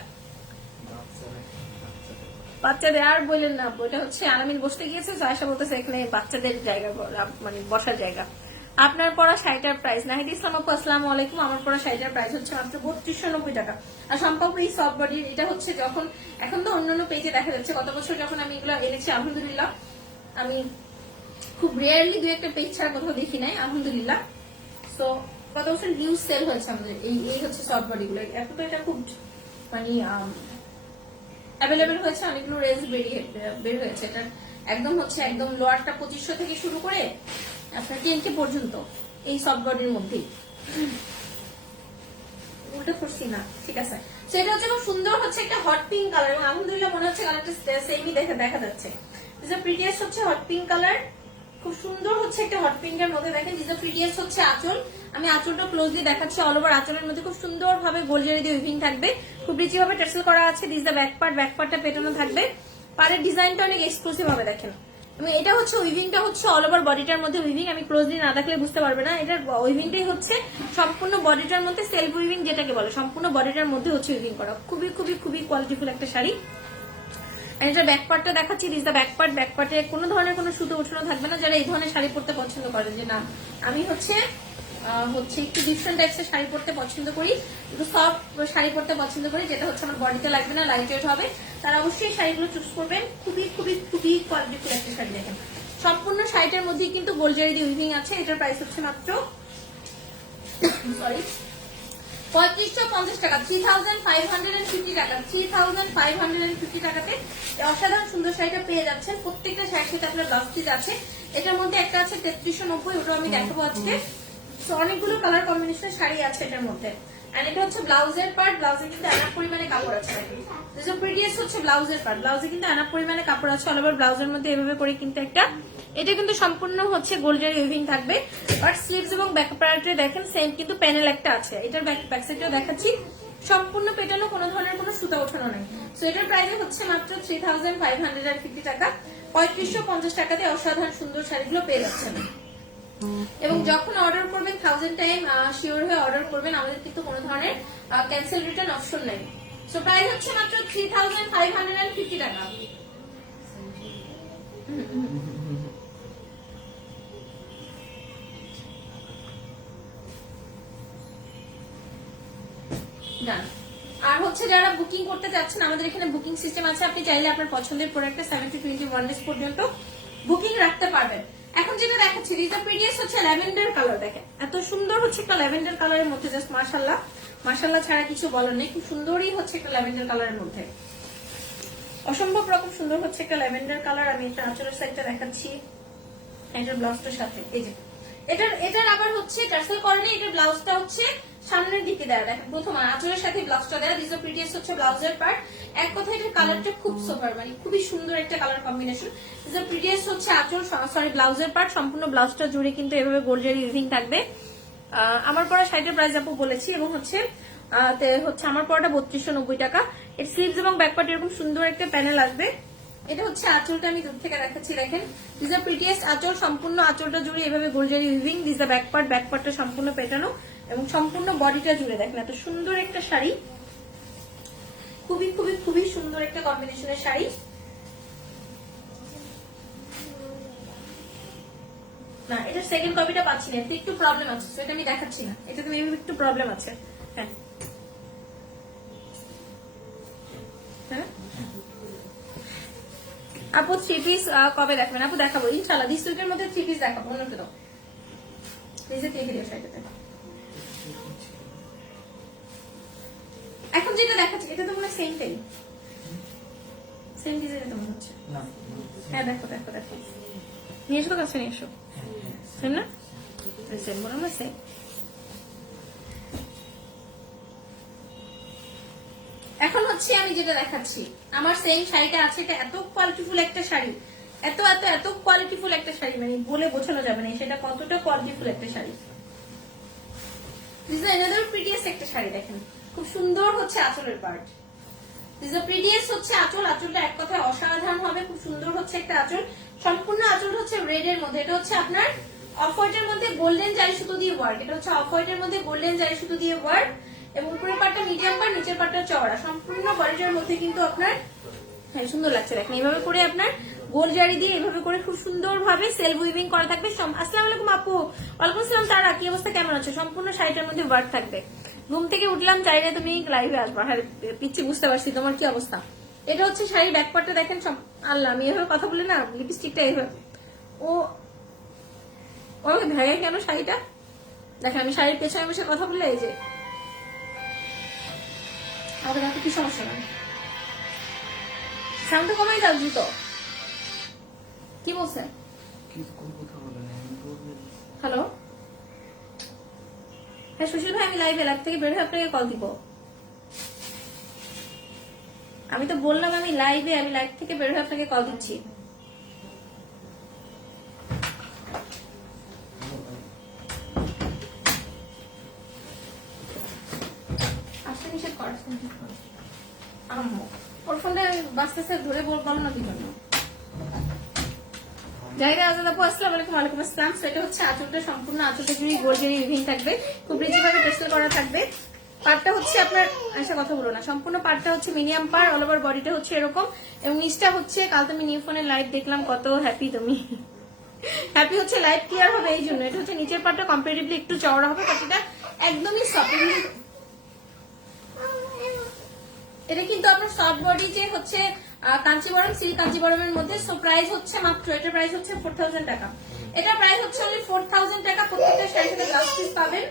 বাচ্চাদের আর বললেন না। ওইটা হচ্ছে আলামিন বসতে গিয়েছে, আয়সা বলতেছে এখানে বাচ্চাদের জায়গা, মানে বসার জায়গা। আপনার পরা শাড়িটার প্রাইস, নাহিদ ইসলাম আপু আসসালামু আলাইকুম। আমার পরা শাড়িটার প্রাইস হচ্ছে মাত্র 3290 টাকা। আর সম্পর্ক এই সফট বডির, এটা হচ্ছে যখন এখন তো অন্যান্য পেজে দেখা যাচ্ছে, গত বছর যখন আমি এগুলো এনেছি আলহামদুলিল্লাহ, আমি খুব রেয়ারলি দু একটা পেজ ছাড়া কোথাও দেখি নাই আলহামদুলিল্লাহ। সো গত বছর হিউজ সেল হয়েছে আমাদের এই হচ্ছে সফট বডি গুলো। এখন তো এটা খুব মানে অ্যাভেলেবেল হয়েছে, অনেকগুলো রেঞ্জ বের হয়েছে। এটা একদম হচ্ছে একদম লোয়ারটা 2500 থেকে শুরু করে আপনার 10K পর্যন্ত এই সফট বডির মধ্যেই। উল্টো করছি না, ঠিক আছে। তো এটা হচ্ছে খুব সুন্দর হচ্ছে একটা হট পিঙ্ক কালার, এবং আলহামদুলিল্লাহ মনে হচ্ছে কালারটা সেমই দেখা যাচ্ছে। দিস দ্য প্রিটিয়েস্ট হচ্ছে হট পিঙ্ক কালার, খুব সুন্দর হচ্ছে একটা হট পিঙ্ক এর মধ্যে। দেখেন দিস দ্য প্রিটিয়েস্ট হচ্ছে আঁচল, আমি আঁচলটা ক্লোজলি দেখাচ্ছি। অল ওভার আঁচলের মধ্যে খুব সুন্দর ভাবে গোল জারি দিয়ে উইভিং থাকবে, খুব রিচি ভাবে টার্সেল করা আছে। দিস দ্য ব্যাক পার্টটা পেটানো থাকবে। পাড়ের ডিজাইনটা অনেক এক্সক্লুসিভ ভাবে দেখেন, এবং এটা হচ্ছে উইভিংটা হচ্ছে অল ওভার বডিটার মধ্যে উইভিং। আমি ক্লোজলি না দেখলে বুঝতে পারবে না, এটার উইভিংটাই হচ্ছে সম্পূর্ণ বডিটার মধ্যে সেলফ উইভিং যেটাকে বলে, সম্পূর্ণ বডিটার মধ্যে হচ্ছে উইভিং করা। খুবই খুবই খুবই কোয়ালিটিফুল একটা শাড়ি। আর এটা ব্যাক পার্টটা দেখাচ্ছি। দিস দ্য ব্যাক পার্টে কোনো ধরনের কোনো সুতো উঠানো থাকবে না। যারা এই ধরনের শাড়ি পরতে পছন্দ করেন, যে না আমি হচ্ছে একটু ডিফারেন্ট টাইপসের শাড়ি পরতে পছন্দ করি, একটু সফট শাড়ি পরতে পছন্দ করি, যেটা হচ্ছে আমার বডিতে লাগবে না, লাইট ওয়েট হবে, তারা অবশ্যই শাড়িগুলো চুজ করবেন। খুবই খুবই খুবই কোয়ালিটিফুল একটা শাড়ি। দেখেন সম্পূর্ণ শাড়িটার মধ্যে কিন্তু গোলজারি দিয়ে উইভিং আছে। এটার প্রাইস হচ্ছে মাত্র 3550 টাকা, 3550 টাকা, 3550 টাকাতে অসাধারণ সুন্দর শাড়িটা পেয়ে যাচ্ছেন। প্রত্যেকটা শাড়ির সাথে আপনার ব্লাউজ পিস আছে। এটার মধ্যে একটা আছে 3390, ওটাও আমি দেখাবো আজকে। অনেকগুলো কালার কম্বিনেশনের শাড়ি আছে এটার মধ্যে। আর এটা হচ্ছে ব্লাউজের পার্ট, ব্লাউজে কিন্তু এনাফ পরিমাণে কাপড় আছে। প্রিটিয়েস্ট হচ্ছে ব্লাউজের পার্ট, ব্লাউজে কিন্তু এনাফ পরিমাণে কাপড় আছে। অল ওভার ব্লাউজের মধ্যে এভাবে করে কিন্তু একটা, এটা কিন্তু সম্পূর্ণ হচ্ছে গোল্ডের উইভিং থাকবে। বাট স্লিভস এবং ব্যাক পার্টে দেখেন সেম কিন্তু প্যানেল একটা আছে। এটার ব্যাক সাইডটাও দেখাচ্ছি, সম্পূর্ণ পেটানো, কোনো ধরনের কোনো সুতা ওঠানো নাই। সো এটার প্রাইস হচ্ছে মাত্র 3550 টাকা। 3550 টাকাতে অসাধারণ সুন্দর শাড়িগুলো পেয়ে যাচ্ছেন। এবং যখন অর্ডার করবেন 1000 টাইম শিওর হয়ে অর্ডার করবেন, আমাদের কিন্তু কোনো ধরনের ক্যান্সেল রিটার্ন অপশন নেই। সো প্রাইস হচ্ছে মাত্র 3550 টাকা। আর হচ্ছে যারা বুকিং করতে চাচ্ছেন, আমাদের এখানে বুকিং সিস্টেম আছে। আপনি চাইলে আপনার পছন্দের প্রোডাক্টে 7 to 21 ডেজ পর্যন্ত বুকিং রাখতে পারবেন। এখন যেটা দেখাচ্ছি, রিজা প্রিটিয়েস্ট হচ্ছে ল্যাভেন্ডার কালার। দেখেন এত সুন্দর হচ্ছে একটা ল্যাভেন্ডার কালারের মধ্যে, জাস্ট মাশাআল্লাহ, মাশাআল্লাহ ছাড়া কিছু বলার নেই। খুব সুন্দরই হচ্ছে একটা ল্যাভেন্ডার কালারের মধ্যে, অসম্ভব রকম সুন্দর হচ্ছে একটা ল্যাভেন্ডার কালার। আমি এটা আঁচলের সাইডটা দেখাচ্ছি, এটার ব্লাউজটার সাথে। এই যে এটার আবার হচ্ছে টার্সেল করেনি, এটার ব্লাউজটা হচ্ছে সামনের দিকে দেয়া। দেখেন প্রথম আঁচলের সাথে ব্লাউজটা দেয়া। দিস প্রিটিয়েস্ট হচ্ছে ব্লাউজের পার্ট। এক কথায় এটার কালারটা খুব সুপার, মানে খুবই সুন্দর একটা কালার কম্বিনেশন। দিস প্রিটিয়েস্ট হচ্ছে আঁচল, সরি ব্লাউজের পার্ট। সম্পূর্ণ ব্লাউজটা জুড়ে কিন্তু এভাবে গোল্ডের ইউজিং থাকবে। আমার পরা শাড়িটার প্রাইস আপু বলেছি, এবং হচ্ছে আমার পরাটা 3290 টাকা। এর স্লিভস এবং ব্যাকপার্ট এরকম সুন্দর একটা প্যানেল আসবে। এটা হচ্ছে আঁচলটা, আমি দূর থেকে দেখাচ্ছি। দেখেন দিস দ্য প্রিটিয়েস্ট আঁচল, সম্পূর্ণ আঁচলটা জুড়ে এভাবে গোল্ডের উইভিং। দিস দ্য ব্যাকপার্টটা সম্পূর্ণ পেটানো, এবং সম্পূর্ণ বডিটা জুড়ে দেখেন এত সুন্দর একটা শাড়ি। খুবই খুবই খুবই সুন্দর একটা কম্বিনেশনের শাড়ি। না, এটা সেকেন্ড কপিটা পাচ্ছি না, একটু প্রবলেম আছে, এটা আমি দেখাচ্ছি না। এটা তুমি একটু প্রবলেম আছে। হ্যাঁ হ্যাঁ আপু 3 পিস কবে দেখবেন? আপু দেখাবো ইনশাআল্লাহ, দিস উইকের মধ্যে 3 পিস দেখাবো। অন্যকে দাও, প্লিজ দেখে দিও শাড়িটাতে। এখন যেটা দেখাচ্ছি এটা তো মনে হয় সেম ডিজাইন তো মনে হচ্ছে। হ্যাঁ দেখো দেখো দেখো, নিয়ে এসো তো, কাছে নিয়ে এসো। সেম না? সেম মনে হয় সেম। এখন হচ্ছে আমি যেটা দেখাচ্ছি, আমার সেম শাড়িটা আছে। এটা এত কোয়ালিটিফুল একটা শাড়ি, এত এত এত কোয়ালিটিফুল একটা শাড়ি, মানে বলে বোঝানো যাবে না সেটা কতটা কোয়ালিটিফুল একটা sari. This is another prettiest একটা শাড়ি। দেখেন খুব সুন্দর হচ্ছে আঁচলের পার্ট। দিস ইজ প্রিটিয়েস্ট হচ্ছে আঁচল। আঁচলটা এক কথায় অসাধারণ হবে, খুব সুন্দর হচ্ছে একটা আঁচল। সম্পূর্ণ আঁচল হচ্ছে রেড এর মধ্যে। এটা হচ্ছে আপনার অফ হোয়াইটের মধ্যে গোল্ডেন জারি সুতো দিয়ে ওয়ার্ক। এটা হচ্ছে অফ হোয়াইটের মধ্যে গোল্ডেন জারি সুতো দিয়ে ওয়ার্ক, এবং উপরের পাটটা মিডিয়াম পার, নিচের পাটটা চওড়া। সম্পূর্ণ বডিটার মধ্যে কিন্তু আপনার হ্যাঁ সুন্দর লাগছে। দেখেন এইভাবে করে আপনার গোল জারি দিয়ে এভাবে করে খুব সুন্দর ভাবে সেলফ উইভিং করা থাকবে। আসসালামু আলাইকুম আপু। ওয়ালাইকুম আসসালাম। তারা কি অবস্থা, কেমন আছে? সম্পূর্ণ শাড়িটার মধ্যে ওয়ার্ক থাকবে। ঘুম থেকে উঠলাম, চাইলে তুমি লাইভে আসবা। হ্যাঁ পিচ্ছি, বুঝতে পারছি তোমার কি অবস্থা। এটা হচ্ছে শাড়ির ব্যাক পার্টটা দেখেন। আল্লাহ, আমি এভাবে কথা বলে না, লিপস্টিকটা এভাবে ওকে ভেঙে কেন শাড়িটা দেখেন। আমি শাড়ির পেছনে বসে কথা বললে এই যে আমাদের দাঁতে কি সমস্যা না? সাউন্ড কমাই দাও দ্রুত। কি বলছে? হ্যালো, হ্যাঁ সুশীল ভাই, আমি লাইভ থেকে বের হয়ে আপনাকে কল দিব। আমি তো বললাম আমি লাইভ থেকে বের হয়ে আপনাকে কল দিচ্ছি। আসতে নিষেধ কর, ওর ফোনটা বাঁচতেছে ধরে বললাম না কি জন্য। জাহিদা আজাদ আপু আসসালামু আলাইকুম। ওয়ালাইকুম আসসালাম। সেটা হচ্ছে আঁচলটা, সম্পূর্ণ আঁচলটা জুড়ে গোল্ডের ইভিং থাকবে, খুব রিজিভাবে পেস্টেল করা থাকবে। পার্টটা হচ্ছে আপনার, আচ্ছা কথা বলো না, সম্পূর্ণ পার্টটা হচ্ছে মিডিয়াম পার, অল ওভার বডিটা হচ্ছে এরকম, এবং নিচটা হচ্ছে, কাল তুমি নিউ ফোনের লাইভ দেখলাম, কত হ্যাপি তুমি। হ্যাপি হচ্ছে লাইভ ক্লিয়ার হবে এই জন্য। এটা হচ্ছে নিচের পার্টটা কম্পারেটিভলি একটু চওড়া হবে, বাট এটা একদমই সফট। এটা কিন্তু আপনার সফট বডি যে হচ্ছে কাঞ্চিবরম, সিল্ক কাঞ্চিবরমের মধ্যে। সো প্রাইস হচ্ছে মাত্র, এটা প্রাইস হচ্ছে 4000 টাকা। এটা প্রাইস হচ্ছে অনলি 4000 টাকা। প্রত্যেকটা শাড়ির সাথে ব্লাউজ পিস পাবেন।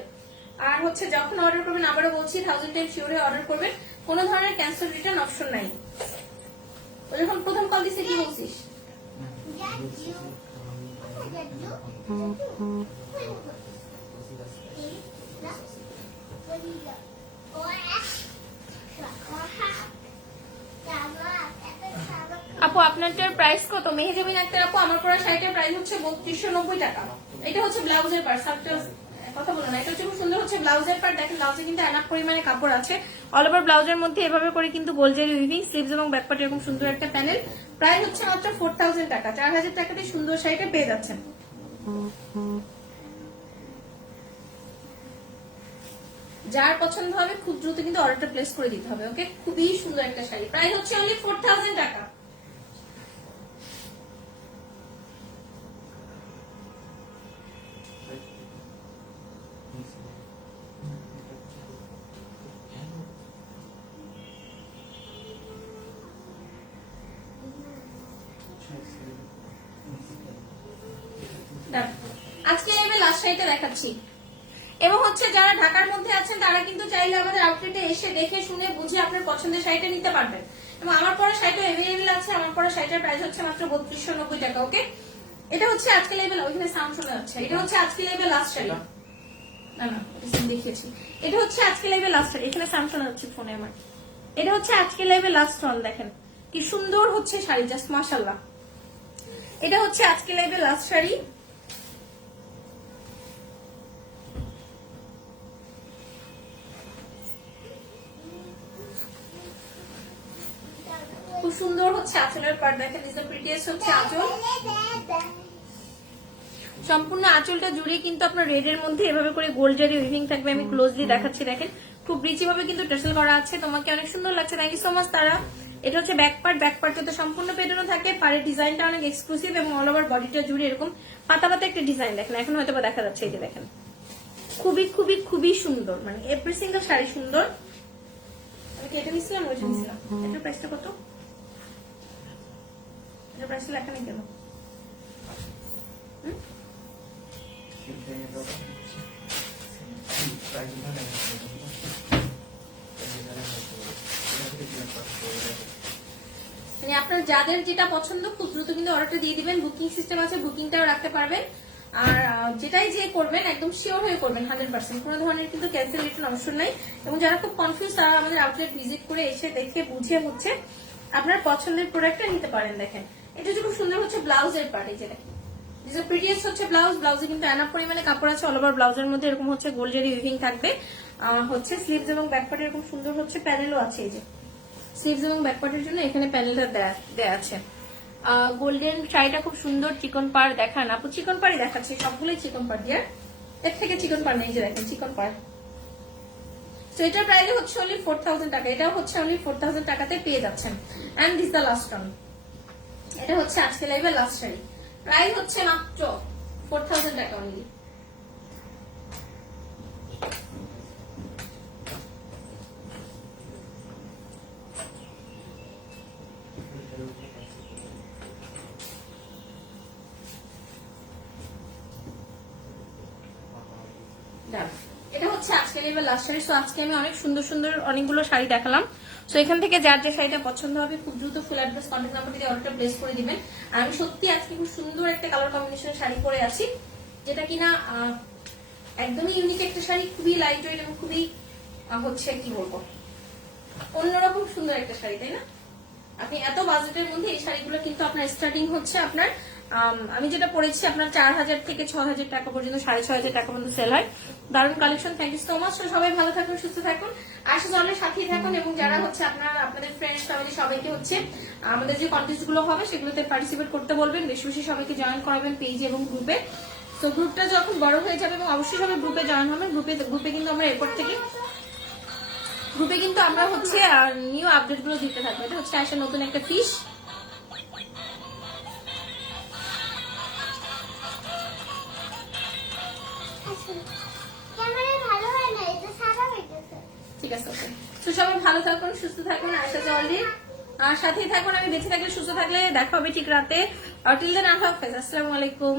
আর হচ্ছে যখন অর্ডার করবেন, আবারও বলছি 1000 টাইম শিওরে অর্ডার করবেন, কোনো ধরনের ক্যান্সেল রিটার্ন অপশন নাই। ও যখন প্রথম কল দিছে কি বলছিস? আপু আপনারটার প্রাইস কত? মেহেজাবিন আক্তার আপু, আমার পরা শাড়িটার প্রাইস হচ্ছে 3290 টাকা। এটা হচ্ছে ব্লাউজের পার্ট, কথা বলো না, এটা হচ্ছে খুব সুন্দর হচ্ছে ব্লাউজের পার্ট। দেখেন ব্লাউজে কিন্তু এনাফ পরিমাণে কাপড় আছে। অল ওভার ব্লাউজের মধ্যে এভাবে করে কিন্তু গোলজারি উইভিং, স্লিভস এবং ব্যাকপার্ট এরকম সুন্দর একটা প্যানেল। প্রাইস হচ্ছে মাত্র 4000 টাকা। 4000 টাকাতে সুন্দর শাড়িটা পেয়ে যাচ্ছেন। যার পছন্দ হবে খুব দ্রুত কিন্তু অর্ডারটা প্লেস করে দিতে হবে। ওকে, খুবই সুন্দর একটা শাড়ি, প্রাইস হচ্ছে অনলি 4000 টাকা। আজকে লাইভে লাস্ট শাড়িটা দেখাচ্ছি, এবং হচ্ছে যারা ঢাকার মধ্যে আছেন তারা কিন্তু চাইলে আমাদের আউটলেটে এসে দেখে শুনে বুঝে আপনার পছন্দের শাড়িটা নিতে পারবেন। এবং আমার পরে শাড়িটা অ্যাভেলেবল আছে। আমার পরে শাড়িটার প্রাইস হচ্ছে মাত্র 3290 টাকা। ওকে, এটা হচ্ছে আজকে লাইভে, ওইখানে সাউন্ড শোনা যাচ্ছে। এটা হচ্ছে আজকে লাইভে লাস্ট শাড়ি, না না দেখিয়েছি। এটা হচ্ছে আজকে লাইভে লাস্ট শাড়ি, এখানে সাউন্ড শোনা যাচ্ছে ফোনে আমার। এটা হচ্ছে আজকে লাইভে লাস্ট স্টল, দেখেন কি সুন্দর হচ্ছে শাড়ি, জাস্ট মাশাআল্লাহ। এটা হচ্ছে আজকে লাইভে লাস্ট শাড়ি। খুব সুন্দর হচ্ছে আঁচলের পার্ট, দেখেন ইজ দ্য প্রিটিয়েস্ট হচ্ছে আঁচল। সম্পূর্ণ আঁচলটা জুড়ে কিন্তু আপনার রেড এর মধ্যে এভাবে করে গোল্ড জারি উইভিং থাকবে। আমি ক্লোজলি দেখাচ্ছি, দেখেন খুব রিচি ভাবে কিন্তু টেসেল করা আছে। তোমাকে অনেক সুন্দর লাগছে, থ্যাংক ইউ সো মাচ তারা। এটা হচ্ছে ব্যাক পার্ট, ব্যাক পার্টটা তো সম্পূর্ণ পেটানো থাকে, পাড়ের ডিজাইনটা অনেক এক্সক্লুসিভ, এবং অল ওভার বডিটা জুড়ে এরকম পাতা পাতা একটা ডিজাইন। দেখেন এখন হয়তো দেখা যাচ্ছে, এই যে দেখেন খুবই খুবই খুবই সুন্দর, মানে এভরি সিঙ্গেল শাড়ি সুন্দর। আমি কি এটা নিছিলাম, ওইটা নিছিলাম। এটার প্রাইসটা কত? এটার প্রাইসটা লেখা নেই কেন? মানে আপনার যাদের যেটা পছন্দ খুব দ্রুত কিন্তু অর্ডারটা দিয়ে দিবেন। বুকিং সিস্টেম আছে, বুকিংটাও রাখতে পারবেন। আর যেটাই যে করবেন একদম শিওর হয়ে করবেন, 100%। কোনো ধরনের কিন্তু ক্যান্সেল রিটার্ন অপশন নাই। এবং যারা খুব কনফিউজ তারা আমাদের আউটলেট ভিজিট করে এসে দেখে বুঝে হচ্ছে আপনার পছন্দের প্রোডাক্টটা নিতে পারেন। দেখেন এটা হচ্ছে খুব সুন্দর হচ্ছে ব্লাউজের পার্ট, এই যে দেখেন প্রিটিয়েস্ট হচ্ছে ব্লাউজ। ব্লাউজে কিন্তু এনাফ পরিমাণে কাপড় আছে। অল ওভার ব্লাউজের মধ্যে এরকম হচ্ছে গোল্ড জারি উইভিং থাকবে। হচ্ছে স্লিভস এবং ব্যাকপার্ট এরকম সুন্দর হচ্ছে প্যানেলও আছে। এই যে স্লিভস এবং ব্যাকপার্টের জন্য এখানে প্যানেলটা দেয়া আছে। গোল্ডেন শাড়িটা খুব সুন্দর, চিকন পার দেখান আপু। চিকন পাড়ি দেখাচ্ছে, সবগুলোই চিকন পার দিয়ে, এর থেকে চিকন পার নেই। যে দেখেন চিকন পার। তো এটার প্রাইস হচ্ছে অনলি 4000 টাকা। এটাও হচ্ছে অনলি 4000 টাকাতে পেয়ে যাচ্ছেন। And this the last one. এটা হচ্ছে আজকে লাইভে লাস্ট শাড়ি, প্রাইস হচ্ছে মাত্র 4000 টাকা অনলি। এটা হচ্ছে আজকে অ্যাভেলেবেল লাস্ট শাড়ি। সো আজকে আমি অনেক সুন্দর সুন্দর অনেকগুলো শাড়ি দেখালাম। সো এখান থেকে যার যে শাড়িটা পছন্দ হবে খুব দ্রুত ফুল অ্যাড্রেস কন্ট্যাক্ট নাম্বার দিয়ে অর্ডারটা প্লেস করে দিবেন। আর আমি সত্যি আজকে খুব সুন্দর একটা কালার কম্বিনেশনের শাড়ি পরে আছি, যেটা কিনা একদমই ইউনিক একটা শাড়ি, খুবই লাইট ওয়েট এবং খুবই হচ্ছে কি বলবো অন্যরকম সুন্দর একটা শাড়ি, তাই না? আপনি এত বাজেটের মধ্যে এই শাড়িগুলো কিন্তু আপনার স্টার্টিং হচ্ছে আপনার আমি যেটা পড়েছি আপনার 4000 থেকে 6000 টাকা পর্যন্ত, 6500 টাকা পর্যন্ত সেল হয়। দারুণ collection. Thank you so much. সবাই ভালো থাকুন, সুস্থ থাকুন, আশা জলের সাথেই থাকুন এবং যারা হচ্ছে আপনাদের ফ্রেন্ডস ফ্যামিলি সবাইকে হচ্ছে আমাদের যে কন্টেস্ট গুলো হবে সেগুলোতে পার্টিসিপেট করতে বলবেন, বেশি বেশি সবাইকে জয়েন করাবেন পেজে এবং গ্রুপে। তো গ্রুপটা যখন বড় হয়ে যাবে এবং অবশ্যই সবাই গ্রুপে জয়েন হবেন। গ্রুপে কিন্তু আমরা এরপর থেকে হচ্ছে নিউ আপডেট গুলো দিতে থাকবো। এটা হচ্ছে আসলে নতুন একটা ফিশ। ঠিক আছে, ওকে। তো সবাই ভালো থাকুন, সুস্থ থাকুন, আশা জলদি আর সাথেই থাকুন। আমি বেঁচে থাকলে সুস্থ থাকলে দেখা হবে ঠিক রাতে। আর টিল দেন আল্লাহ হাফেজ, আসসালামু আলাইকুম।